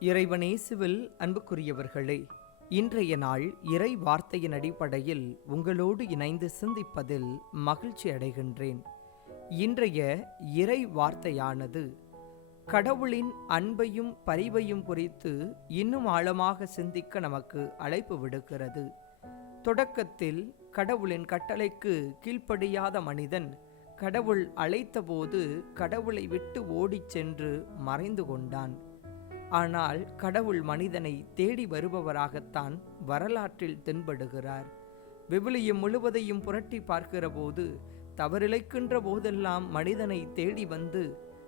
இறைவனேசுவில் அன்புக்குரியவர்களே இன்றைய நாள் இறை வார்த்தையின் அடிப்படையில் உங்களோடு இணைந்து சிந்திப்பதில் மகிழ்ச்சி அடைகின்றேன். இன்றைய இறை வார்த்தையானது கடவுளின் அன்பையும் பரிவையும் குறித்து இன்னும் ஆழமாக சிந்திக்க நமக்கு அழைப்பு விடுக்கிறது. தொடக்கத்தில் கடவுளின் கட்டளைக்கு கீழ்ப்படியாத மனிதன் கடவுள் அழைத்தபோது கடவுளை விட்டு ஓடிச் சென்று மறைந்து கொண்டான். ஆனால் கடவுள் மனிதனை தேடி வருபவராகத்தான் வரலாற்றில் தென்படுகிறார். விவிலியம் முழுவதையும் புரட்டி பார்க்கிறபோது தவறிழைக்கின்ற போதெல்லாம் மனிதனை தேடி வந்து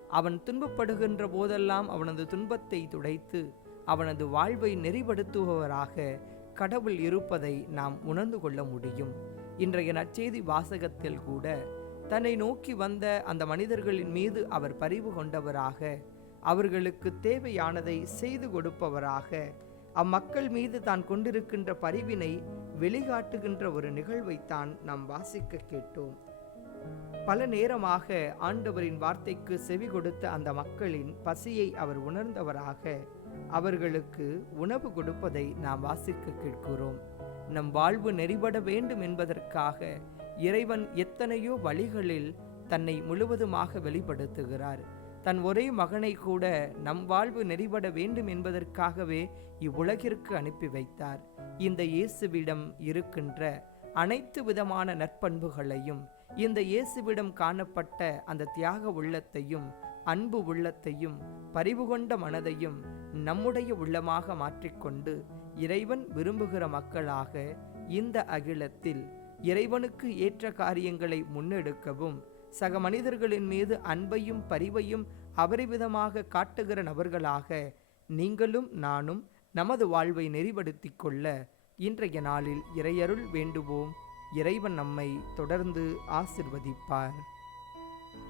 அவன் துன்பப்படுகின்ற போதெல்லாம் அவனது துன்பத்தை துடைத்து அவனது வாழ்வை நெறிப்படுத்துபவராக கடவுள் இருப்பதை நாம் உணர்ந்து கொள்ள முடியும். இன்றைய நற்செய்தி வாசகத்தில் கூட தன்னை நோக்கி வந்த அந்த மனிதர்களின் மீது அவர் பரிவு கொண்டவராக அவர்களுக்கு தேவையானதை செய்து கொடுப்பவராக. அம்மக்கள் மீது தான் கொண்டிருக்கின்ற பரிவினை வெளிகாட்டுகின்ற ஒரு நிகழ்வைத்தான் நாம் வாசிக்க கேட்டோம். பல நேரமாக ஆண்டவரின் வார்த்தைக்கு செவி கொடுத்த அந்த மக்களின் பசியை அவர் உணர்ந்தவராக அவர்களுக்கு உணவு கொடுப்பதை நாம் வாசிக்க கேட்கிறோம். நம் வாழ்வு நெறிபட வேண்டும் என்பதற்காக இறைவன் எத்தனையோ வழிகளில் தன்னை முழுவதுமாக வெளிப்படுத்துகிறார். தன் ஒரே மகனை கூட நம் வாழ்வு நெறிபட வேண்டும் என்பதற்காகவே இவ்வுலகிற்கு அனுப்பி வைத்தார். இந்த இயேசுவிடம் இருக்கின்ற அனைத்து விதமான நற்பண்புகளையும் இந்த இயேசுவிடம் காணப்பட்ட அந்த தியாக உள்ளத்தையும் அன்பு உள்ளத்தையும் பரிவு கொண்ட மனதையும் நம்முடைய உள்ளமாக மாற்றிக்கொண்டு இறைவன் விரும்புகிற மக்களாக இந்த அகிலத்தில் இறைவனுக்கு ஏற்ற காரியங்களை முன்னெடுக்கவும் சக மனிதர்களின் மீது அன்பையும் பரிவையும் அபரிவிதமாக காட்டுகிற நபர்களாக நீங்களும் நானும் நமது வாழ்வை நெறிப்படுத்தி கொள்ள இன்றைய நாளில் இறையருள் வேண்டுவோம். இறைவன் நம்மை தொடர்ந்து ஆசிர்வதிப்பார்.